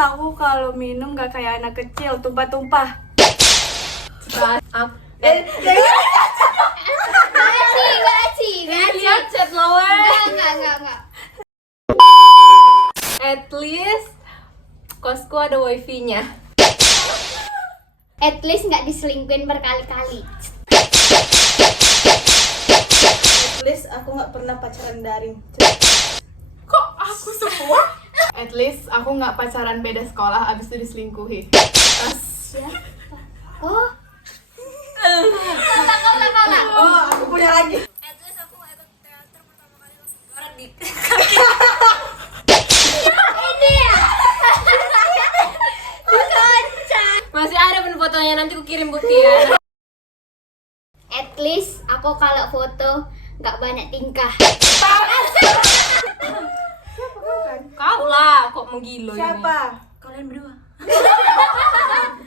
aku kalau minum gak kayak anak kecil, tumpah-tumpah. Ngaci. Chat lower. Enggak. At least kosku ada wifi-nya. At least nggak diselingkuhin berkali-kali. At least aku gak pernah pacaran daring. Kok aku semua? At least aku nggak pacaran beda sekolah abis itu diselingkuhi. Siapa? Oh. Kaulah. Oh, aku punya lagi. At least aku ikut teater pertama kali langsung juara di Ini ya. Kocak. Masih ada pun fotonya, nanti aku kirim bukti ya. At least aku kalau foto nggak banyak tingkah. Kau lah, kok menggilo ini. Siapa? kalian berdua.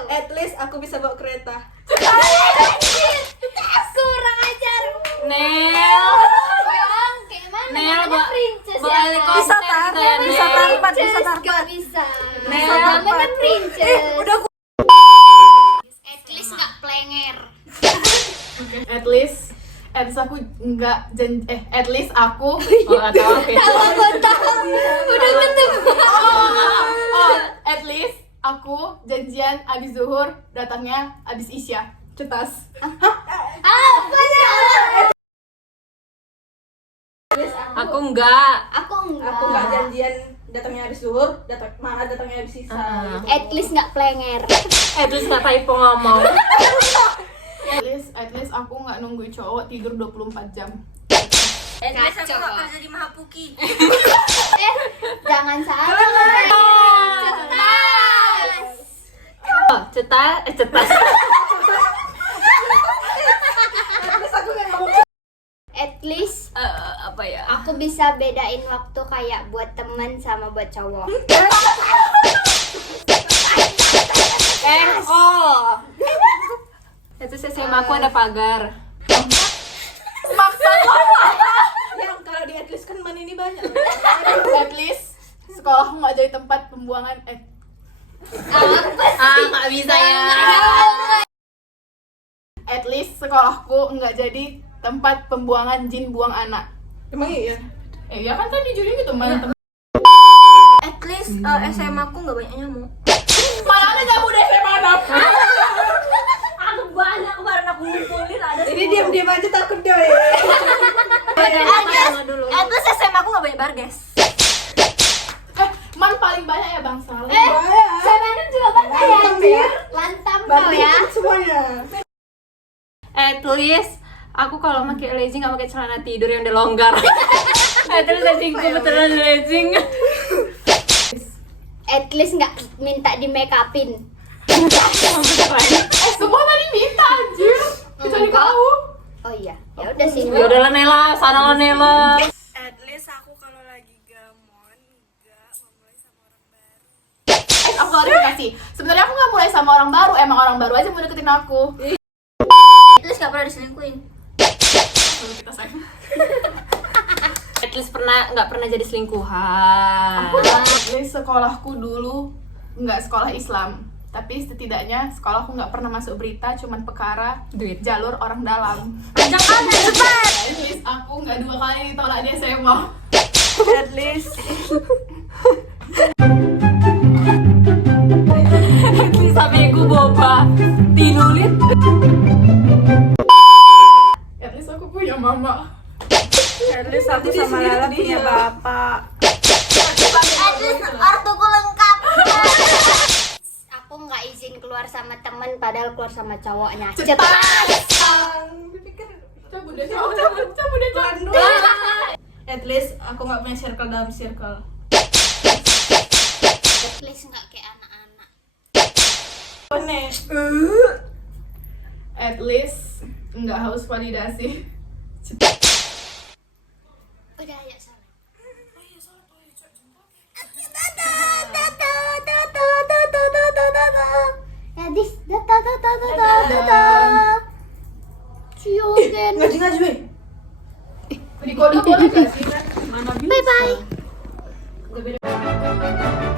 At least aku bisa bawa kereta. Kurang ajar. Nel. Kayak mana? Nel, Namanya princess ya. balik Kan? konten kita ya, bisa Nel. tarpat, bisa Princess, tarpat. nggak bisa. Nel. Namanya princess. Udah At least nggak plenger. At least aku nggak at least aku nggak tahu apa ya. Aku tahu. Udah ketemu. At least aku janjian abis zuhur, datangnya abis isya. Cetas. Apa ya? Aku enggak. Aku enggak. Aku nggak janjian datangnya habis zuhur, malah datangnya habis sisa. At least nggak plenger. At least nggak typo ngomong. At least aku nggak nungguin cowok tidur 24 jam. At least aku Kacau. gak kerja di Mahapuki. Jangan salah. Cetas. Cetas. Terus aku kayak ngomong At least Apa ya? aku bisa bedain waktu kayak buat temen sama buat cowok. Itu SMA aku ada pagar. yang kalau di at least kan man ini banyak. At least sekolahku nggak jadi tempat pembuangan nggak bisa ya. At least sekolahku nggak jadi tempat pembuangan jin buang anak. Emang iya? Ya kan tadi judulnya gitu mana teman. At least SMA aku gak banyak nyamuk. Mana ada nyamuk di SMA apa? Aku banyak kemarin aku ngumpulin ada. Ini diam-diam aja takut dia. At least SMA aku gak banyak barges. Man paling banyak ya Bang Saleh. Sebenarnya juga banyak ya. Anjir. Lantam kau ya. Semuanya. At least aku kalau pakai legging nggak pakai celana tidur yang udah longgar. At least leggingku beneran legging. At least nggak minta di make upin. Semua tadi minta anjir. Kecuali kau. Oh iya, ya udah sih. Ya udahlah Nela, sana lah Nela. At least aku kalau lagi gamon enggak memulai sama orang baru. Aku klarifikasi. Sebenarnya aku nggak mulai sama orang baru, emang orang baru aja mau deketin aku. At least gak pernah diselingkuhin. Dulu kita sayang. At least nggak pernah jadi selingkuhan. At least sekolahku dulu nggak sekolah Islam, tapi setidaknya sekolahku nggak pernah masuk berita, cuman perkara Duit. jalur orang dalam. Jangan cepat. At least aku nggak 2 kali ditolak di SMA. At least Sampai aku boba tinulit. At least aku punya mama. at least aku sama Lala punya bapak. At least ortuku lengkap. Aku nggak izin keluar sama temen, padahal keluar sama cowoknya. Cepat. Dipikir Cabut deh, cabut deh. pelan dulu. At least aku nggak punya circle dalam circle. At least nggak kayak anak-anak. Aneh. At least nggak haus validasi. Udah ayo salah. Hadis Ciugen. Ngaji weh. Di kode boleh gak sih kan? Mana bisa? Bye bye. Udah beda.